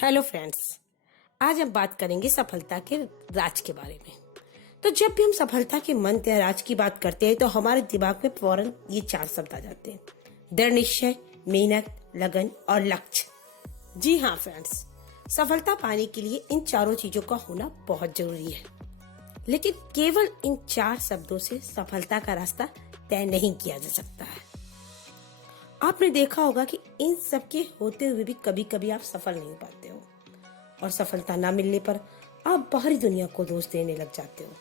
Hello friends, आज हम बात करेंगे सफलता के राज के बारे में। तो जब भी हम सफलता के मंत्र या राज की बात करते हैं तो हमारे दिमाग में फौरन ये 4 शब्द आ जाते हैं: दृढ़ निश्चय, मेहनत, लगन और लक्ष्य। जी हाँ फ्रेंड्स, सफलता पाने के लिए इन चारों चीजों का होना बहुत जरूरी है। लेकिन केवल इन 4 शब्दों से सफलता का रास्ता तय नहीं किया जा सकता है। आपने देखा होगा कि इन सब के होते हुए भी कभी कभी आप सफल नहीं हो पाते हो और सफलता ना मिलने पर आप बाहरी दुनिया को दोष देने लग जाते हो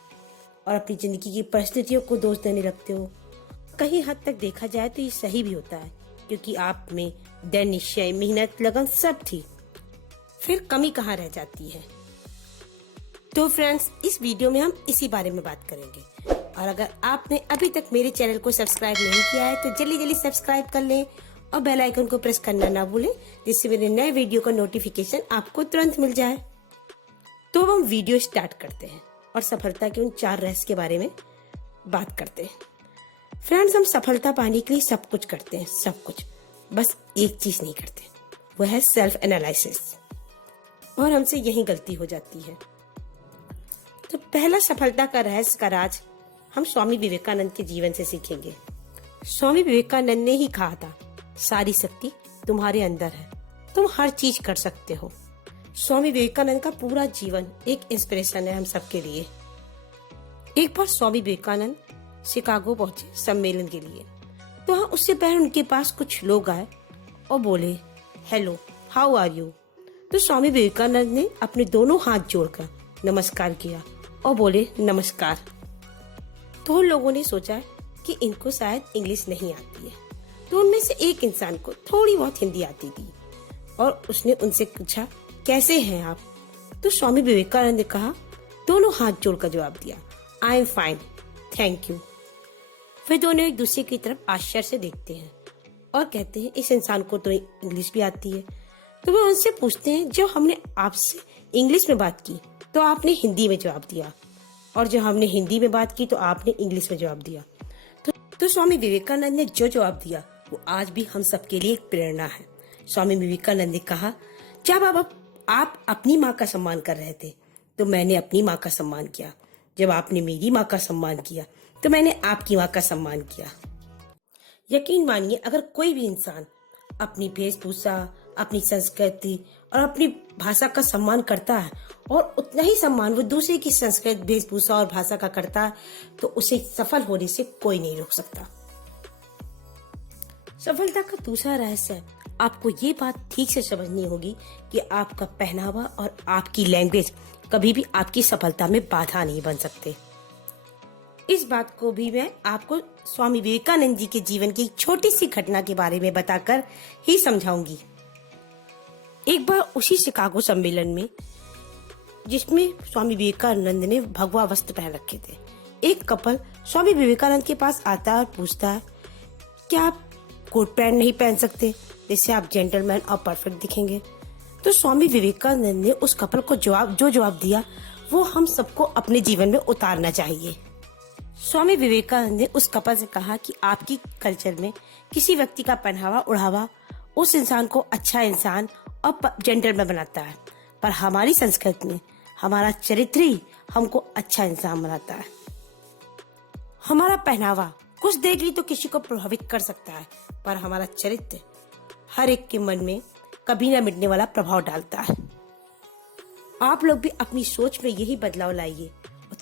और अपनी जिंदगी की परिस्थितियों को दोष देने लगते हो। कहीं हद तक देखा जाए तो ये सही भी होता है, क्योंकि आप में दृढ़ निश्चय, मेहनत, लगन सब थी, फिर कमी कहाँ रह जाती है। तो फ्रेंड्स, इस वीडियो में हम इसी बारे में बात करेंगे। और अगर आपने अभी तक मेरे चैनल को सब्सक्राइब नहीं किया है तो जल्दी जल्दी सब्सक्राइब कर लें और बेल आइकन को प्रेस करना ना भूलें, जिससे मेरे नए वीडियो का नोटिफिकेशन आपको तुरंत मिल जाए। तो अब हम वीडियो स्टार्ट करते हैं और सफलता के उन 4 रहस्य के बारे में बात करते हैं। फ्रेंड्स, हम सफलता पाने के लिए सब कुछ करते हैं, सब कुछ, बस एक चीज नहीं करते, वो है सेल्फ एनालिसिस, और हमसे यही गलती हो जाती है। तो पहला सफलता का रहस्य का राज हम स्वामी विवेकानंद के जीवन से सीखेंगे। स्वामी विवेकानंद ने ही कहा था, सारी शक्ति तुम्हारे अंदर है, तुम हर चीज कर सकते हो। स्वामी विवेकानंद का पूरा जीवन एक इंस्पिरेशन है हम सबके लिए। एक बार स्वामी विवेकानंद शिकागो पहुंचे सम्मेलन के लिए, तो हाँ, उससे पहले उनके पास कुछ लोग आए और बोले, हेलो, हाउ आर यू। तो स्वामी विवेकानंद ने अपने दोनों हाथ जोड़कर नमस्कार किया और बोले, नमस्कार। तो उन लोगों ने सोचा कि इनको शायद इंग्लिश नहीं आती है, तो उनमें से एक इंसान को थोड़ी बहुत हिंदी आती थी और उसने उनसे पूछा, कैसे हैं आप। तो स्वामी विवेकानंद ने कहा, दोनों हाथ जोड़कर जवाब दिया, I am fine, thank you. फिर दोनों एक दूसरे की तरफ आश्चर्य से देखते हैं और कहते हैं, इस इंसान को तो इंग्लिश भी आती है। तो वे उनसे पूछते हैं, जब हमने आपसे इंग्लिश में बात की तो आपने हिंदी में जवाब दिया, और जब हमने हिंदी में बात की तो आपने इंग्लिश में जवाब दिया। तो स्वामी विवेकानंद ने जो जवाब दिया वो आज भी हम सबके लिए एक प्रेरणा है। स्वामी विवेकानंद ने कहा, जब आप अपनी माँ का सम्मान कर रहे थे तो मैंने अपनी माँ का सम्मान किया, जब आपने मेरी माँ का सम्मान किया तो मैंने आपकी माँ का सम्मान किया। यकीन मानिए, अगर कोई भी इंसान अपनी वेशभूषा, अपनी संस्कृति और अपनी भाषा का सम्मान करता है और उतना ही सम्मान वो दूसरे की संस्कृति, वेशभूषा और भाषा का करता है, तो उसे सफल होने से कोई नहीं रोक सकता। सफलता का दूसरा रहस्य है, आपको ये बात ठीक से समझनी होगी कि आपका पहनावा और आपकी लैंग्वेज कभी भी आपकी सफलता में बाधा नहीं बन सकते। इस बात को भी मैं आपको स्वामी विवेकानंद जी के जीवन की छोटी सी घटना के बारे में बताकर ही समझाऊंगी। एक बार उसी शिकागो सम्मेलन में, जिसमें स्वामी विवेकानंद ने भगवा वस्त्र पहन रखे थे, एक कपल स्वामी विवेकानंद के पास आता है और पूछता है, क्या आप कोट पैंट नहीं पहन सकते जिससे आप जेंटलमैन और परफेक्ट दिखेंगे। तो स्वामी विवेकानंद ने उस कपल को जो जवाब दिया वो हम सबको अपने जीवन में उतारना चाहिए। स्वामी विवेकानंद ने उस कपल से कहा कि आपकी कल्चर में किसी व्यक्ति का पहनावा ओढ़ावा उस इंसान को अच्छा इंसान और जेंटलमैन बनाता है, पर हमारी संस्कृति में हमारा चरित्र ही हमको अच्छा इंसान बनाता है। हमारा पहनावा कुछ देर के लिए तो किसी को प्रभावित कर सकता है, पर हमारा चरित्र हर एक के मन में कभी न मिटने वाला प्रभाव डालता है। आप लोग भी अपनी सोच में यही बदलाव लाइए,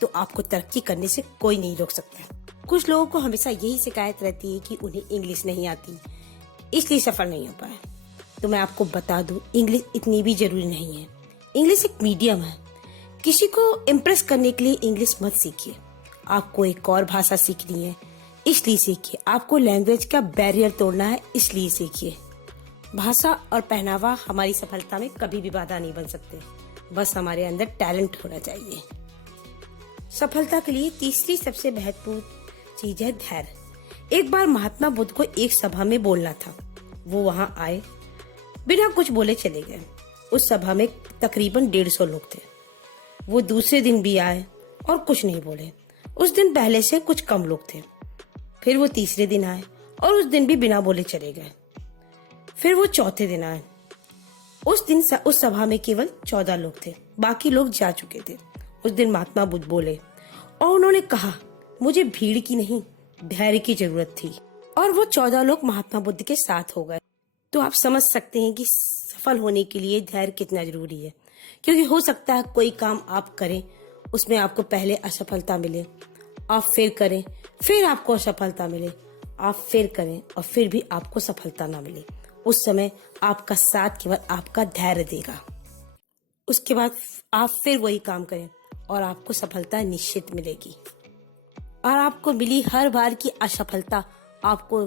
तो आपको तरक्की करने से कोई नहीं रोक सकता। कुछ लोगों को हमेशा यही शिकायत रहती है कि उन्हें इंग्लिश नहीं आती, इसलिए सफल नहीं हो पाए। तो मैं आपको बता दूं, इंग्लिश इतनी भी जरूरी नहीं है। इंग्लिश एक मीडियम है। किसी को इम्प्रेस करने के लिए इंग्लिश मत सीखिए। आपको एक और भाषा सीखनी है, इसलिए सीखिए। आपको लैंग्वेज का बैरियर तोड़ना है, इसलिए सीखिए। भाषा और पहनावा हमारी सफलता में कभी भी बाधा नहीं बन सकते, बस हमारे अंदर टैलेंट होना चाहिए। सफलता के लिए तीसरी सबसे महत्वपूर्ण चीज है धैर्य। एक बार महात्मा बुद्ध को एक सभा में बोलना था। वो वहां आए, बिना कुछ बोले चले गए। उस सभा में तकरीबन 150 लोग थे। वो दूसरे दिन भी आए और कुछ नहीं बोले। उस दिन पहले से कुछ कम लोग थे। फिर वो तीसरे दिन आए और उस दिन भी बिना बोले चले गए। फिर वो चौथे दिन आए उस सभा में केवल 14 लोग थे, बाकी लोग जा चुके थे। उस दिन महात्मा बुद्ध बोले और उन्होंने कहा, मुझे भीड़ की नहीं, धैर्य की जरूरत थी। और वो 14 लोग महात्मा बुद्ध के साथ हो गए। तो आप समझ सकते हैं कि सफल होने के लिए धैर्य कितना जरूरी है, क्योंकि हो सकता है कोई काम आप करें, उसमें आपको पहले असफलता मिले, आप फिर करें, फिर आपको असफलता मिले, आप फिर करें और फिर भी आपको सफलता ना मिले। उस समय आपका साथ केवल आपका धैर्य देगा। उसके बाद आप फिर वही काम करें और आपको सफलता निश्चित मिलेगी। और आपको मिली हर बार की असफलता आपको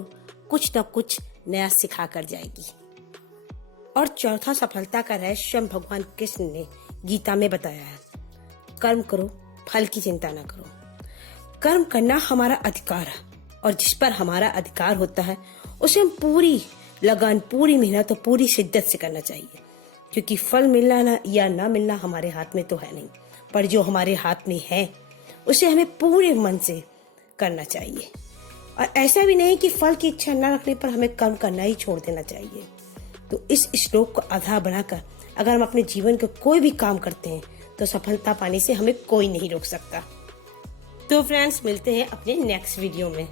कुछ न कुछ नया सिखा कर जाएगी। और चौथा सफलता का रहस्य स्वयं भगवान कृष्ण ने गीता में बताया है, कर्म करो, फल की चिंता न करो। कर्म करना हमारा अधिकार है और जिस पर हमारा अधिकार होता है उसे हम पूरी लगन, पूरी मेहनत और पूरी शिद्दत से करना चाहिए, क्योंकि फल मिलना या ना मिलना हमारे हाथ में तो है नहीं, पर जो हमारे हाथ में है उसे हमें पूरे मन से करना चाहिए। और ऐसा भी नहीं कि फल की इच्छा न रखने पर हमें कर्म करना ही छोड़ देना चाहिए। तो इस श्लोक को आधार बनाकर अगर हम अपने जीवन का कोई भी काम करते हैं तो सफलता पाने से हमें कोई नहीं रोक सकता। तो फ्रेंड्स, मिलते हैं अपने नेक्स्ट वीडियो में।